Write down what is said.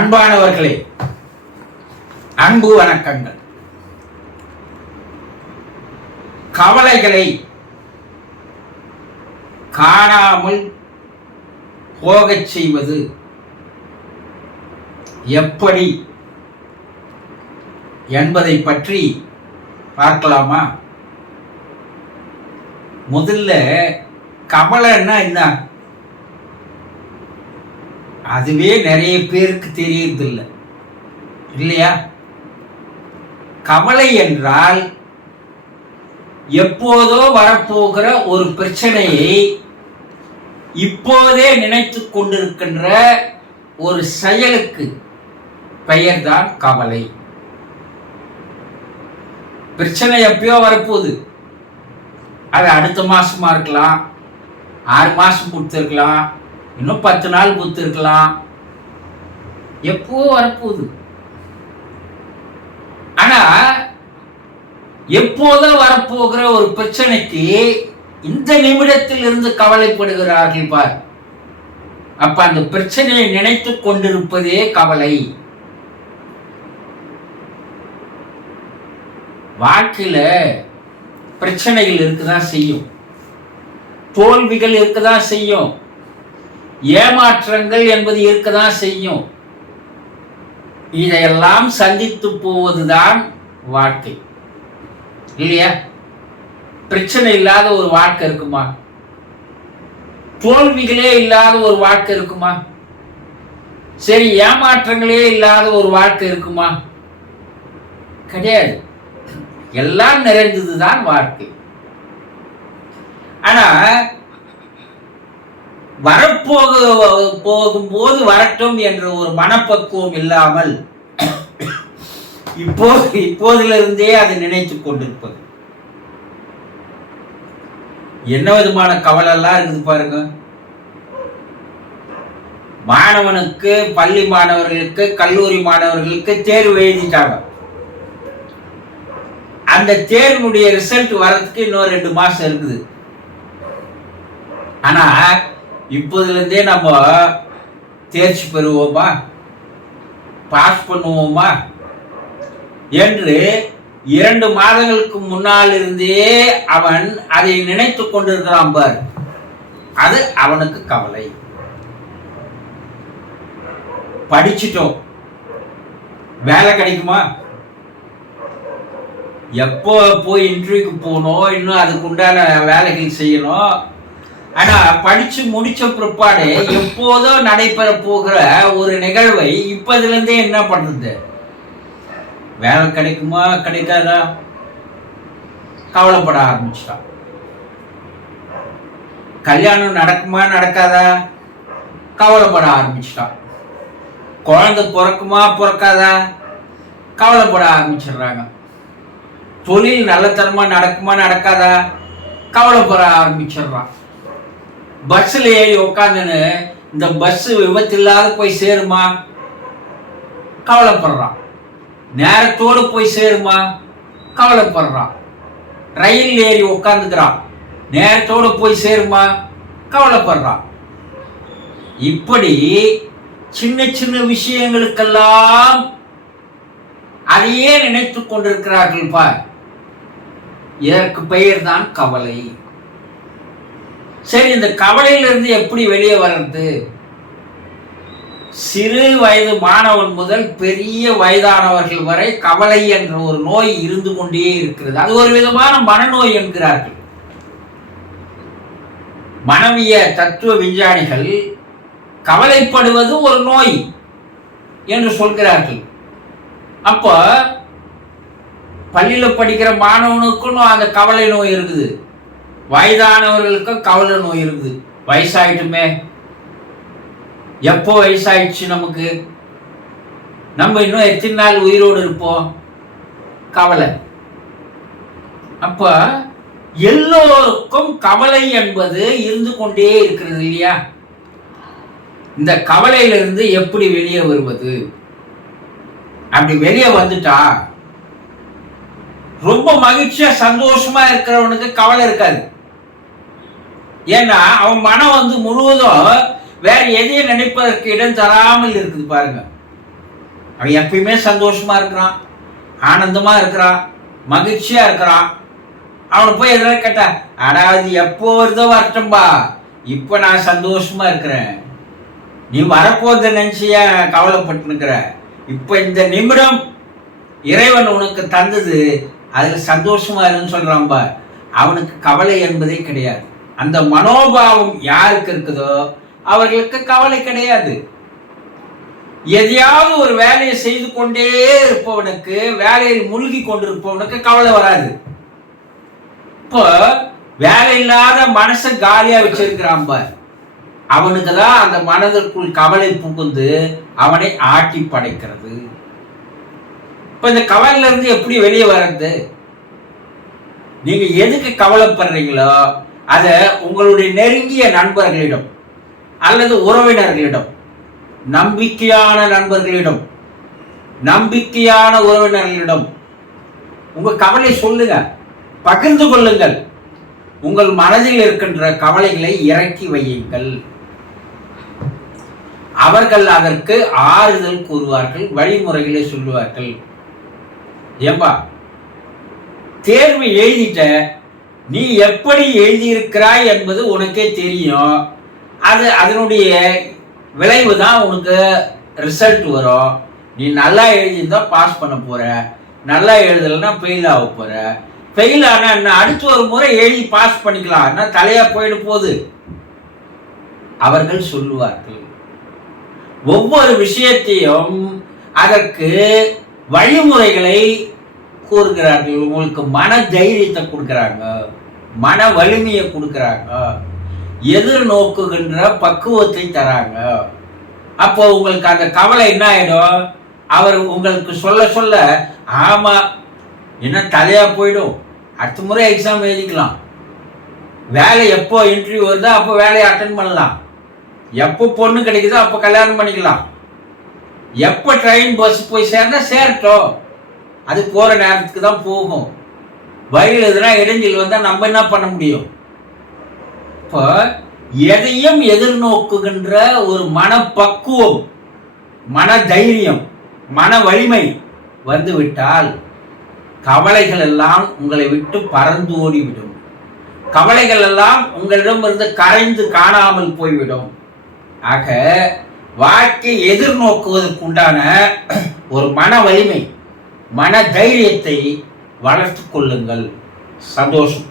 அன்பானவர்களே அன்பு வணக்கங்கள். கவலைகளை காணாமல் போகச் செய்வது எப்படி என்பதை பற்றி பார்க்கலாமா? முதல்ல கவலைன்னா என்ன? அதுவே நிறைய பேருக்கு தெரியறதில்லை. இல்லையா? கவலை என்றால் எப்போதோ வரப்போகிற ஒரு பிரச்சனையை இப்போதே நினைத்து கொண்டிருக்கின்ற ஒரு செயலுக்கு பெயர்தான் கவலை. பிரச்சனை எப்பயோ வரப்போகுது. அது அடுத்த மாசமா இருக்கலாம் ஆறு மாசம் கொடுத்துருக்கலாம் இன்னும் பத்து நாள் கொடுத்துருக்கலாம் எப்போ வரப்போகுது? ஆனா எப்போதோ வரப்போகிற ஒரு பிரச்சனைக்கு இந்த நிமிடத்தில் இருந்து கவலைப்படுகிறார்கள் பார். அப்ப அந்த பிரச்சனையை நினைத்து கொண்டிருப்பதே கவலை. வாழ்க்கையில பிரச்சனைகள் இருக்குதான் செய்யும். தோல்விகள் இருக்கதான் செய்யும். ஏமாற்றங்கள் என்பது இருக்கதான் செய்யும். இதையெல்லாம் சந்தித்து போவதுதான் வாழ்க்கை. இல்லையா? பிரச்சனை இல்லாத ஒரு வாழ்க்கை இருக்குமா? தோல்விகளே இல்லாத ஒரு வாழ்க்கை இருக்குமா? சரி ஏமாற்றங்களே இல்லாத ஒரு வாழ்க்கை இருக்குமா? கிடையாது. எல்லாம் நிறைந்ததுதான் வாழ்க்கை. ஆனா வரப்போக போகும்போது வரட்டும் என்ற ஒரு மனப்பக்குவம் இல்லாமல் இப்போ இப்போதிலிருந்தே அதை நினைத்து கொண்டிருப்பது. என்ன விதமான கவலை எல்லாம் இருக்குது பாருங்க. மாணவனுக்கு பள்ளி மாணவர்களுக்கு கல்லூரி மாணவர்களுக்கு தேர்வு எழுதிட்டாங்க. அந்த தேர்வுடைய ரிசல்ட் வர்றதுக்கு இன்னும் ரெண்டு மாசம் இருக்குது. ஆனா இப்போதுல இருந்தே நம்ம தேர்ச்சி பெறுவோமா? பாஸ் பண்ணுவோமா? என்று இரண்டு மாதங்களுக்கு முன்னால் இருந்தே அவன் அதை நினைத்து கொண்டிருக்கிறான் பார். அது அவனுக்கு கவலை. படிச்சிட்டோம். வேலை கிடைக்குமா? எப்போ போய் இன்டர்வியூக்கு போகணும்? இன்னும் அதுக்குண்டான வேலைகள் செய்யணும்? ஆனா படிச்சு முடிச்ச பிற்பாடு எப்போதோ நடைபெற போகிற ஒரு நிகழ்வை இப்பதுல இருந்தே என்ன பண்றது? வேலை கிடைக்குமா கிடைக்காதா? கவலைப்பட ஆரம்பிச்சிட்டான். கல்யாணம் நடக்குமா நடக்காதா? கவலைப்பட ஆரம்பிச்சிட்டான். குழந்தை பிறக்குமா பிறக்காதா? கவலைப்பட ஆரம்பிச்சிடுறாங்க. தொழில் நல்லத்தனமா நடக்குமா நடக்காதா? கவலைப்பட ஆரம்பிச்சிடுறான். பஸ்ஸில் ஏறி உட்காந்துன்னு இந்த பஸ் விபத்து இல்லாத போய் சேருமா? கவலைப்படுறான். நேரத்தோடு போய் சேருமா? கவலைப்படுறான். ரயில் ஏறி உட்காந்துக்கிறான் நேரத்தோடு போய் சேருமா? கவலைப்படுறான். இப்படி சின்ன சின்ன விஷயங்களுக்கெல்லாம் அதையே நினைத்து கொண்டிருக்கிறார்கள் பார். இதற்கு பெயர் தான் கவலை. சரி இந்த கவலையிலிருந்து எப்படி வெளியே வர்றது? சிறு வயது மாணவன் முதல் பெரிய வயதானவர்கள் வரை கவலை என்ற ஒரு நோய் இருந்து கொண்டே இருக்கிறது. அது ஒரு விதமான மனநோய் என்கிறார்கள். மனவிய தத்துவ விஞ்ஞானிகள் கவலைப்படுவது ஒரு நோய் என்று சொல்கிறார்கள். அப்போ பள்ளியில் படிக்கிற மாணவனுக்கும் அந்த கவலை நோய் இருக்குது. வயதானவர்களுக்கும் கவலை நோய் இருக்குது. வயசாயிட்டுமே. எப்போ வயசாயிடுச்சு நமக்கு? நம்ம இன்னும் எத்தனை நாள் உயிரோடு இருப்போம்? கவலை. அப்ப எல்லோருக்கும் கவலை என்பது இருந்து கொண்டே இருக்கிறது இல்லையா? இந்த கவலையிலிருந்து எப்படி வெளியே வருவது? அப்படி வெளியே வந்துட்டா ரொம்ப மகிழ்ச்சியா சந்தோஷமா இருக்கிறவனுக்கு கவலை இருக்காது. ஏன்னா அவன் மனம் வந்து முழுவதும் வேற எதையும் நினைப்பதற்கு இடம் தராமல் இருக்குது பாருங்க. அவன் எப்பயுமே சந்தோஷமா இருக்கிறான் ஆனந்தமா இருக்கிறான் மகிழ்ச்சியா இருக்கிறான். அவனை போய் எதனா கேட்டா அடாவது எப்போ வருதோ வரட்டும்பா. இப்போ நான் சந்தோஷமா இருக்கிறேன். நீ வரப்போத நினைச்சியா கவலைப்பட்டுனுக்கிற இப்போ இந்த நிமிடம் இறைவன் உனக்கு தந்தது அதுல சந்தோஷமா இருன்னு சொல்றான்பா அவனுக்கு கவலை என்பதே கிடையாது. அந்த மனோபாவம் யாருக்கு இருக்குதோ அவர்களுக்கு கவலை கிடையாது. எதையாவது ஒரு வேலையை செய்து கொண்டே இருப்பவனுக்கு வேலையில் முழுகி கொண்டிருப்பவனுக்கு கவலை வராது. இப்போ வேலை இல்லாத மனசை காலியா வச்சிருக்கிறான் பார். அவனுக்கு தான் அந்த மனதிற்குள் கவலை புகுந்து அவனை ஆட்டி படைக்கிறது. இப்ப இந்த கவலையில இருந்து எப்படி வெளியே வர்றது? நீங்க எதுக்கு கவலைப்படுறீங்களோ அதை உங்களுடைய நெருங்கிய நண்பர்களிடம் அல்லது உறவினர்களிடம் நம்பிக்கையான நண்பர்களிடம் நம்பிக்கையான உறவினர்களிடம் உங்க கவலை சொல்லுங்க. பகிர்ந்து கொள்ளுங்கள். உங்கள் மனதில் இருக்கின்ற கவலைகளை இறக்கி வையுங்கள். அவர்கள் அதற்கு ஆறுதல் கூறுவார்கள் வழிமுறைகளை சொல்லுவார்கள். ஏம்பா தேர்வு எழுதிட்ட நீ எப்படி எழுதியிருக்கிறாய் என்பது உனக்கே தெரியும். அது அதனுடைய விளைவு தான் உனக்கு ரிசல்ட் வரும். நீ நல்லா எழுதியிருந்தா பாஸ் பண்ண போகிற நல்லா எழுதலைன்னா ஃபெயில் ஆக போகிற ஃபெயில் ஆனால் என்ன? அடுத்து ஒரு முறை எழுதி பாஸ் பண்ணிக்கலாம். என்ன? தலையாக போயிட போகுது. அவர்கள் சொல்லுவார்கள். ஒவ்வொரு விஷயத்தையும் அதற்கு வழிமுறைகளை கூறுகிறார்கள். உங்களுக்கு மன தைரியத்தை கொடுக்குறாங்க மன வலிமையை கொடுக்குறாங்க. எதிர்நோக்குகின்ற பக்குவத்தை தராங்க. அப்போ உங்களுக்கு அந்த கவலை என்ன ஆயிடும்? அவர் உங்களுக்கு சொல்ல சொல்ல ஆமா என்ன தலையா போயிடும். அடுத்த முறை எக்ஸாம் எழுதிக்கலாம். வேலை எப்போ இன்டர்வியூ வருதோ அப்போ வேலையை அட்டன் பண்ணலாம். எப்போ பொண்ணு கிடைக்குதோ அப்போ கல்யாணம் பண்ணிக்கலாம். எப்போ ட்ரெயின் பஸ் போய் சேர்ந்தா சேரட்டும். அது போகிற நேரத்துக்கு தான் போகும். வயல் எதுனா இடைஞ்சல் வந்தால் நம்ம என்ன பண்ண முடியும்? இப்போ எதையும் எதிர்நோக்குகின்ற ஒரு மனப்பக்குவம் மன தைரியம் மன வலிமை வந்துவிட்டால் கவலைகள் எல்லாம் உங்களை விட்டு பறந்து ஓடிவிடும். கவலைகள் எல்லாம் உங்களிடமிருந்து கரைந்து காணாமல் போய்விடும். ஆக வாழ்க்கை எதிர்நோக்குவதற்குண்டான ஒரு மன வலிமை மன தைரியத்தை வளர்த்து கொள்ளுங்கள். சந்தோஷம்.